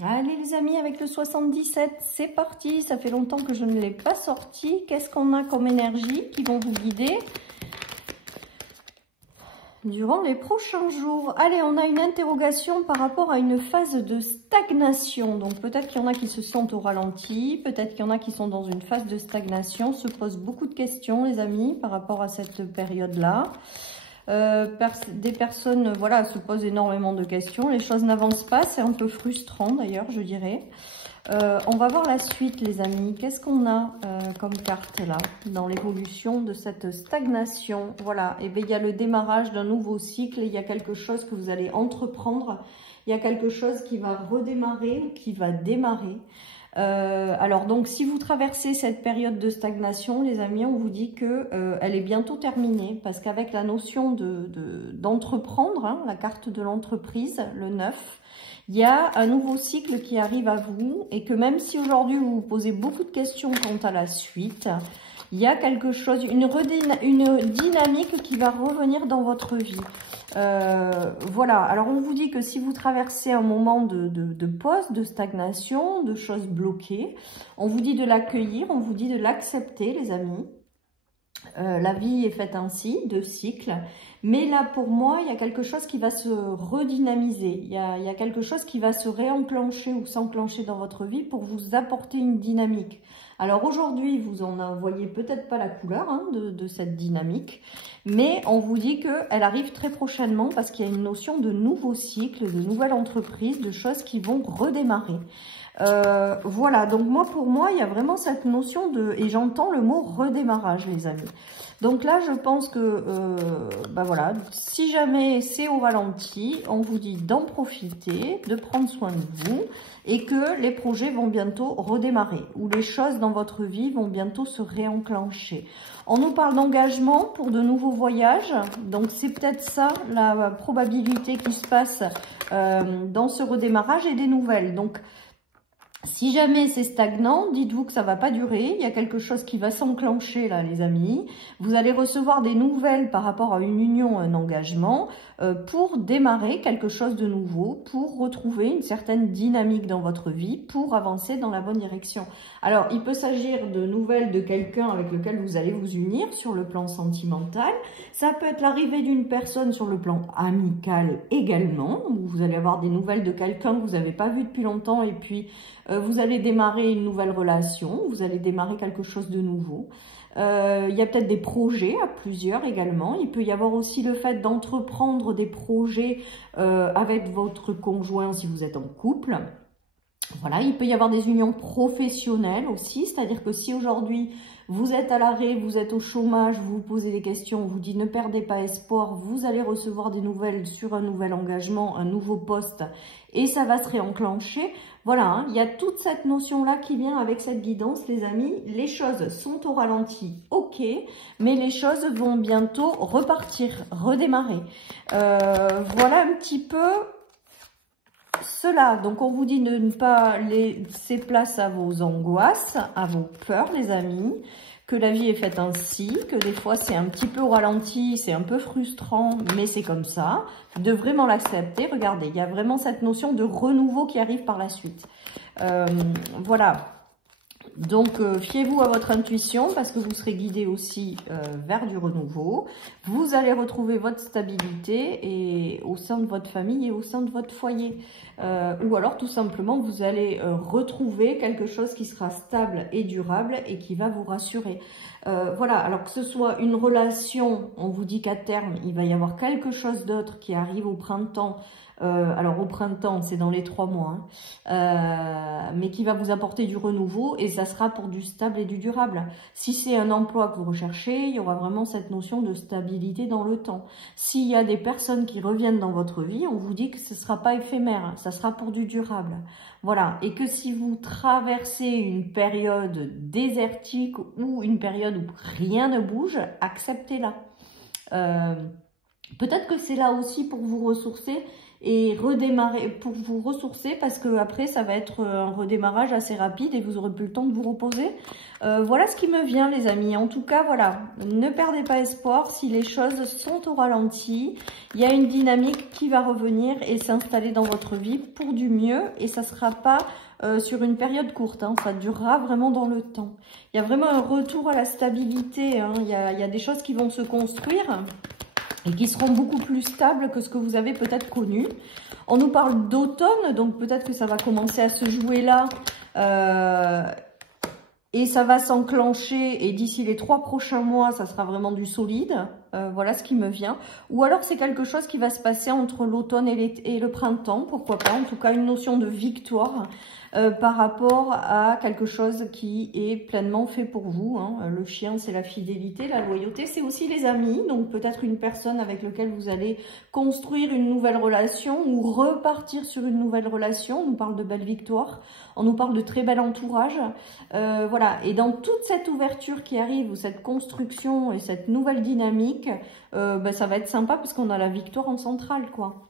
Allez les amis, avec le 77, c'est parti. Ça fait longtemps que je ne l'ai pas sorti. Qu'est-ce qu'on a comme énergie qui vont vous guider durant les prochains jours? Allez, on a une interrogation par rapport à une phase de stagnation. Donc peut-être qu'il y en a qui se sentent au ralenti, peut-être qu'il y en a qui sont dans une phase de stagnation, se posent beaucoup de questions les amis par rapport à cette période-là. Des personnes voilà, se posent énormément de questions, les choses n'avancent pas, c'est un peu frustrant d'ailleurs je dirais. On va voir la suite les amis, qu'est-ce qu'on a comme carte là dans l'évolution de cette stagnation? Voilà, et bien il y a le démarrage d'un nouveau cycle, il y a quelque chose que vous allez entreprendre, il y a quelque chose qui va redémarrer, qui va démarrer. Alors donc si vous traversez cette période de stagnation les amis, on vous dit que elle est bientôt terminée, parce qu'avec la notion d'entreprendre, hein, la carte de l'entreprise, le 9, il y a un nouveau cycle qui arrive à vous, et que même si aujourd'hui vous vous posez beaucoup de questions quant à la suite, il y a quelque chose, une dynamique qui va revenir dans votre vie. Voilà, alors on vous dit que si vous traversez un moment de pause, de stagnation, de choses bloquées, on vous dit de l'accueillir, on vous dit de l'accepter les amis. La vie est faite ainsi, de cycles, mais là pour moi il y a quelque chose qui va se redynamiser, il y a quelque chose qui va se réenclencher ou s'enclencher dans votre vie pour vous apporter une dynamique. Alors aujourd'hui vous en voyez peut-être pas la couleur hein, de cette dynamique, mais on vous dit qu'elle arrive très prochainement parce qu'il y a une notion de nouveau cycle, de nouvelle entreprise, de choses qui vont redémarrer. Voilà, donc pour moi, il y a vraiment cette notion de... Et j'entends le mot redémarrage, les amis. Donc là, je pense que, voilà, si jamais c'est au ralenti, on vous dit d'en profiter, de prendre soin de vous, et que les projets vont bientôt redémarrer, ou les choses dans votre vie vont bientôt se réenclencher. On nous parle d'engagement pour de nouveaux voyages, donc c'est peut-être ça, la probabilité qui se passe dans ce redémarrage et des nouvelles. Donc, si jamais c'est stagnant, dites-vous que ça va pas durer. Il y a quelque chose qui va s'enclencher là, les amis. Vous allez recevoir des nouvelles par rapport à une union, un engagement, pour démarrer quelque chose de nouveau, pour retrouver une certaine dynamique dans votre vie, pour avancer dans la bonne direction. Alors, il peut s'agir de nouvelles de quelqu'un avec lequel vous allez vous unir sur le plan sentimental. Ça peut être l'arrivée d'une personne sur le plan amical également, où vous allez avoir des nouvelles de quelqu'un que vous n'avez pas vu depuis longtemps et puis vous allez démarrer une nouvelle relation, vous allez démarrer quelque chose de nouveau. Il y a peut-être des projets à plusieurs également. Il peut y avoir aussi le fait d'entreprendre des projets avec votre conjoint si vous êtes en couple. Voilà, il peut y avoir des unions professionnelles aussi, c'est-à-dire que si aujourd'hui vous êtes à l'arrêt, vous êtes au chômage, vous vous posez des questions, on vous dit ne perdez pas espoir, vous allez recevoir des nouvelles sur un nouvel engagement, un nouveau poste et ça va se réenclencher. Voilà, hein, il y a toute cette notion-là qui vient avec cette guidance, les amis. Les choses sont au ralenti, ok, mais les choses vont bientôt repartir, redémarrer. Voilà un petit peu cela. Donc, on vous dit de ne pas laisser place à vos angoisses, à vos peurs, les amis. Que la vie est faite ainsi, que des fois c'est un petit peu au ralenti, c'est un peu frustrant, mais c'est comme ça. De vraiment l'accepter. Regardez, il y a vraiment cette notion de renouveau qui arrive par la suite. Voilà. Donc, fiez-vous à votre intuition parce que vous serez guidé aussi vers du renouveau. Vous allez retrouver votre stabilité et au sein de votre famille et au sein de votre foyer. Ou alors, tout simplement, vous allez retrouver quelque chose qui sera stable et durable et qui va vous rassurer. Voilà, alors que ce soit une relation, on vous dit qu'à terme, il va y avoir quelque chose d'autre qui arrive au printemps. Alors au printemps, c'est dans les 3 mois, hein, mais qui va vous apporter du renouveau et ça sera pour du stable et du durable. Si c'est un emploi que vous recherchez, il y aura vraiment cette notion de stabilité dans le temps. S'il y a des personnes qui reviennent dans votre vie, on vous dit que ce ne sera pas éphémère, ça sera pour du durable. Voilà, et que si vous traversez une période désertique ou une période où rien ne bouge, acceptez-la. Peut-être que c'est là aussi pour vous ressourcer et redémarrer pour vous ressourcer, parce que après ça va être un redémarrage assez rapide et vous aurez plus le temps de vous reposer. Voilà ce qui me vient les amis. En tout cas voilà, ne perdez pas espoir si les choses sont au ralenti. Il y a une dynamique qui va revenir et s'installer dans votre vie pour du mieux, et ça ne sera pas sur une période courte, hein, ça durera vraiment dans le temps. Il y a vraiment un retour à la stabilité, hein. Il y a des choses qui vont se construire et qui seront beaucoup plus stables que ce que vous avez peut-être connu. On nous parle d'automne, donc peut-être que ça va commencer à se jouer là. Et ça va s'enclencher, et d'ici les 3 prochains mois, ça sera vraiment du solide. Voilà ce qui me vient. Ou alors c'est quelque chose qui va se passer entre l'automne et le printemps, pourquoi pas. En tout cas, une notion de victoire par rapport à quelque chose qui est pleinement fait pour vous, hein. Le chien, c'est la fidélité, la loyauté, c'est aussi les amis. Donc peut-être une personne avec laquelle vous allez construire une nouvelle relation ou repartir sur une nouvelle relation. On nous parle de belles victoires, on nous parle de très bel entourage. Voilà, et dans toute cette ouverture qui arrive, ou cette construction et cette nouvelle dynamique, ça va être sympa parce qu'on a la victoire en centrale, quoi.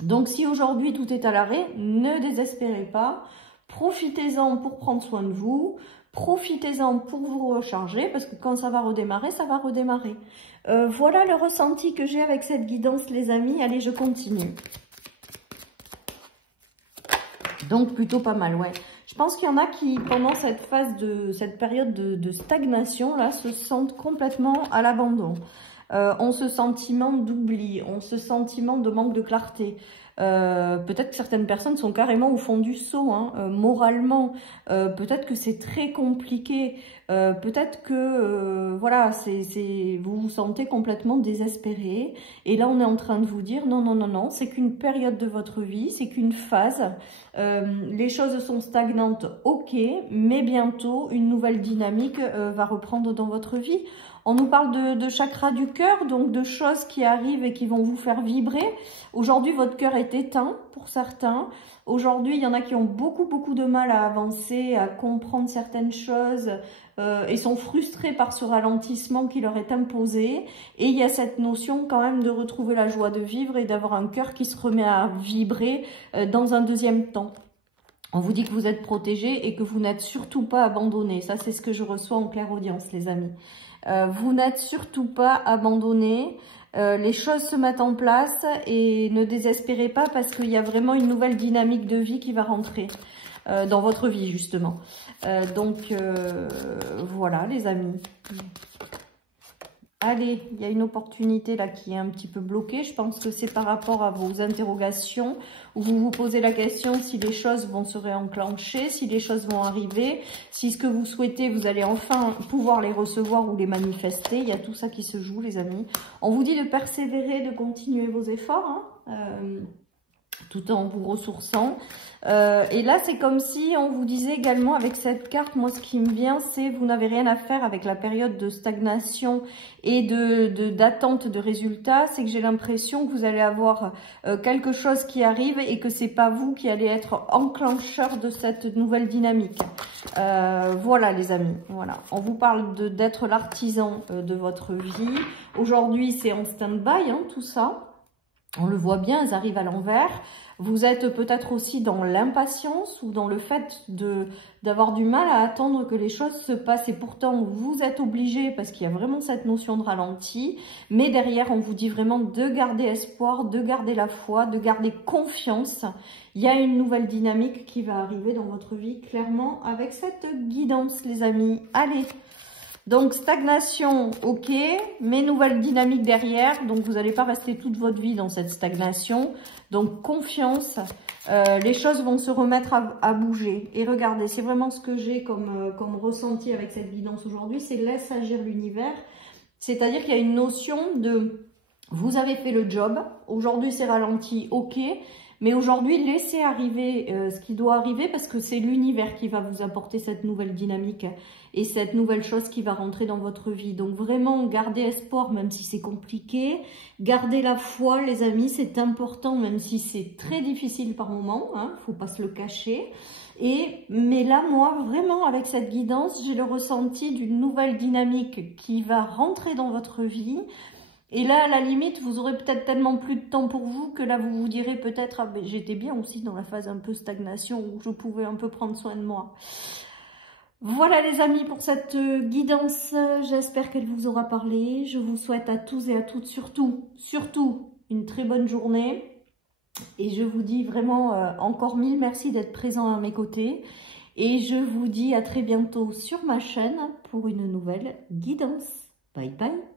Donc si aujourd'hui tout est à l'arrêt, ne désespérez pas, profitez-en pour prendre soin de vous, profitez-en pour vous recharger, parce que quand ça va redémarrer, ça va redémarrer. Voilà le ressenti que j'ai avec cette guidance les amis. Allez, je continue. Donc plutôt pas mal, ouais. Je pense qu'il y en a qui, pendant cette période de stagnation, là, se sentent complètement à l'abandon. Ont ce sentiment d'oubli, ont ce sentiment de manque de clarté. Peut-être que certaines personnes sont carrément au fond du seau, hein, moralement. Peut-être que c'est très compliqué. Peut-être que voilà, vous vous sentez complètement désespéré. Et là, on est en train de vous dire non, non, non, non, c'est qu'une période de votre vie, c'est qu'une phase. Les choses sont stagnantes, ok, mais bientôt, une nouvelle dynamique va reprendre dans votre vie. On nous parle de chakra du cœur, donc de choses qui arrivent et qui vont vous faire vibrer. Aujourd'hui, votre cœur est éteint pour certains. Aujourd'hui, il y en a qui ont beaucoup, beaucoup de mal à avancer, à comprendre certaines choses et sont frustrés par ce ralentissement qui leur est imposé. Et il y a cette notion quand même de retrouver la joie de vivre et d'avoir un cœur qui se remet à vibrer dans un deuxième temps. On vous dit que vous êtes protégé et que vous n'êtes surtout pas abandonné. Ça, c'est ce que je reçois en clairaudience, les amis. Vous n'êtes surtout pas abandonné. Les choses se mettent en place et ne désespérez pas parce qu'il y a vraiment une nouvelle dynamique de vie qui va rentrer dans votre vie, justement. Voilà, les amis. Allez, il y a une opportunité là qui est un petit peu bloquée. Je pense que c'est par rapport à vos interrogations où vous vous posez la question si les choses vont se réenclencher, si les choses vont arriver, si ce que vous souhaitez, vous allez enfin pouvoir les recevoir ou les manifester. Il y a tout ça qui se joue, les amis. On vous dit de persévérer, de continuer vos efforts, hein, tout en vous ressourçant. Et là, c'est comme si on vous disait également avec cette carte, moi, ce qui me vient, c'est vous n'avez rien à faire avec la période de stagnation et d'attente de résultats. C'est que j'ai l'impression que vous allez avoir quelque chose qui arrive et que c'est pas vous qui allez être enclencheur de cette nouvelle dynamique. Voilà, les amis. Voilà. On vous parle d'être l'artisan de votre vie. Aujourd'hui, c'est en stand-by, hein, tout ça. On le voit bien, elles arrivent à l'envers. Vous êtes peut-être aussi dans l'impatience ou dans le fait d'avoir du mal à attendre que les choses se passent. Et pourtant, vous êtes obligé parce qu'il y a vraiment cette notion de ralenti. Mais derrière, on vous dit vraiment de garder espoir, de garder la foi, de garder confiance. Il y a une nouvelle dynamique qui va arriver dans votre vie, clairement, avec cette guidance, les amis. Allez! Donc, stagnation, ok, mais nouvelle dynamique derrière. Donc, vous n'allez pas rester toute votre vie dans cette stagnation. Donc, confiance. Les choses vont se remettre à bouger. Et regardez, c'est vraiment ce que j'ai comme ressenti avec cette guidance aujourd'hui. C'est laisse agir l'univers. C'est-à-dire qu'il y a une notion de vous avez fait le job. Aujourd'hui, c'est ralenti, ok. Mais aujourd'hui, laissez arriver ce qui doit arriver parce que c'est l'univers qui va vous apporter cette nouvelle dynamique et cette nouvelle chose qui va rentrer dans votre vie. Donc vraiment, gardez espoir même si c'est compliqué. Gardez la foi, les amis, c'est important même si c'est très difficile par moment. Hein, faut pas se le cacher. Mais là, moi, vraiment, avec cette guidance, j'ai le ressenti d'une nouvelle dynamique qui va rentrer dans votre vie. Et là, à la limite, vous aurez peut-être tellement plus de temps pour vous que là, vous vous direz peut-être, ah, ben, j'étais bien aussi dans la phase un peu stagnation où je pouvais un peu prendre soin de moi. Voilà les amis pour cette guidance, j'espère qu'elle vous aura parlé. Je vous souhaite à tous et à toutes surtout une très bonne journée. Et je vous dis vraiment encore mille merci d'être présents à mes côtés. Et je vous dis à très bientôt sur ma chaîne pour une nouvelle guidance. Bye bye.